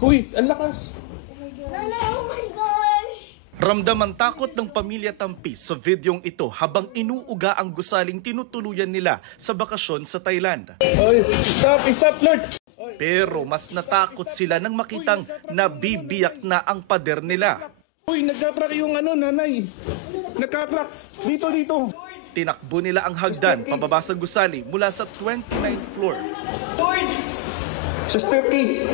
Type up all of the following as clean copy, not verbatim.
Uy, ang lakas. Nana, oh my gosh! Ramdam ang takot ng pamilya Tampis sa videong ito habang inuuga ang gusaling tinutuluyan nila sa bakasyon sa Thailand. Oy, stop, Lord. Pero mas natakot sila nang makitang nabibiyak na ang pader nila. Uy, nagka-crack yung nanay. Nagka-crack. Dito. Tinakbo nila ang hagdan pababa sa gusali mula sa 29th floor. Sa staircase.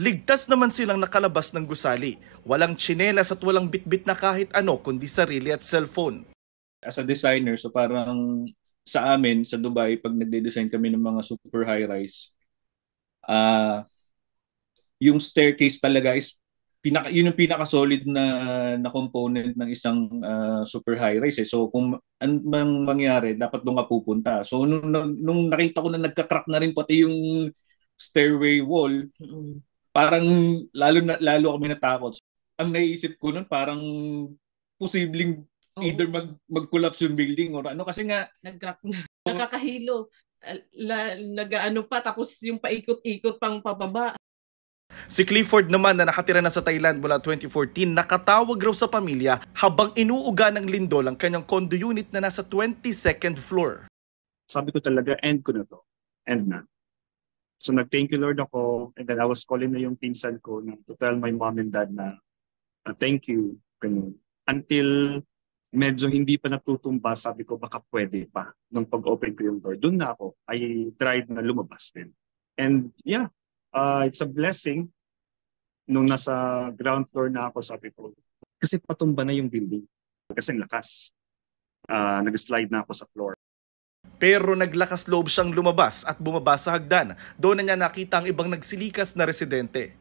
Ligtas naman silang nakalabas ng gusali. Walang tsinelas at walang bitbit na kahit ano kundi sarili at cellphone. As a designer, so parang sa amin, sa Dubai, pag nagde-design kami ng mga super high-rise, yung staircase talaga is yun yung pinaka-solid na component ng isang super high-rise. So kung anong mangyari, dapat doon ka pupunta. So nung nakita ko na nagka-crack na rin pati yung stairway wall, parang lalo kami natakot. Ang naisip ko nun parang posibleng either mag-collapse yung building or ano kasi nga nag-crack na. Nakakahilo. Nag-ano pa tapos yung paikot-ikot pang pababa. Si Clifford naman na nakatira na sa Thailand mula 2014, nakatawag raw sa pamilya habang inuuga ng lindol ang kanyang condo unit na nasa 22nd floor. Sabi ko talaga, end ko na to. End na. So nag-thank you Lord ako, and then I was calling na yung pinsan ko to tell my mom and dad na thank you. Ganun. Until medyo hindi pa natutumba, sabi ko baka pwede pa. Nung pag-open ko yung door, doon na ako. I tried na lumabas din. And yeah, it's a blessing. Nung nasa ground floor na ako, sabi ko, kasi patumba na yung building. Kasi lakas. Nag-slide na ako sa floor. Pero naglakas loob siyang lumabas at bumaba sa hagdan. Doon na niya nakita ang ibang nagsilikas na residente.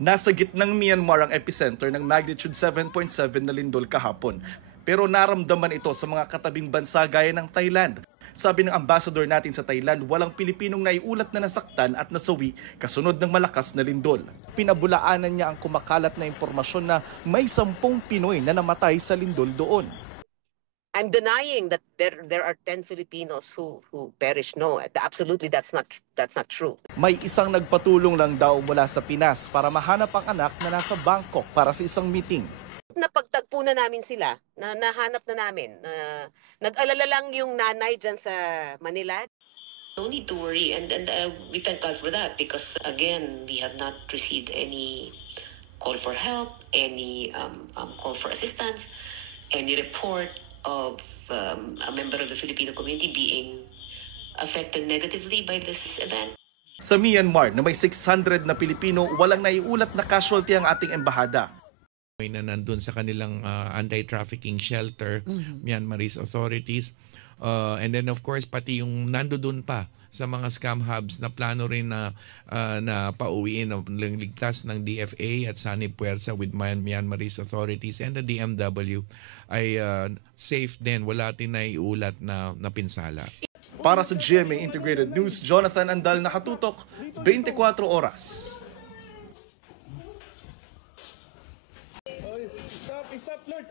Nasa gitnang Myanmar ang epicenter ng magnitude 7.7 na lindol kahapon. Pero naramdaman ito sa mga katabing bansa gaya ng Thailand. Sabi ng ambassador natin sa Thailand, walang Pilipinong naiulat na nasaktan at nasawi kasunod ng malakas na lindol. Pinabulaanan niya ang kumakalat na impormasyon na may 10 Pinoy na namatay sa lindol doon. I'm denying that there are 10 Filipinos who perished. No, absolutely that's not true. May isang nagpatulong lang daw mula sa Pinas para mahanap ang anak na nasa Bangkok para sa isang meeting. Napagtagpo na namin sila, nahanap na namin. Nag-alala lang yung nanay dyan sa Manila. No need to worry, and we thank God for that because again we have not received any call for help, any call for assistance, any report of a member of the Filipino community being affected negatively by this event. Sa Myanmar na may 600 na Pilipino, walang naiulat na casualty ang ating embahada. May na nandun sa kanilang anti-trafficking shelter, Myanmarese authorities. And then of course pati yung nandoon pa sa mga scam hubs na plano rin na pauwiin ng ligtas ng DFA at Sani Puersa with Myanmarese authorities and the DMW ay safe din, wala din naiulat na pinsala. Para sa GMA Integrated News, Jonathan Andal, nakatutok 24 oras. Stop, Lord.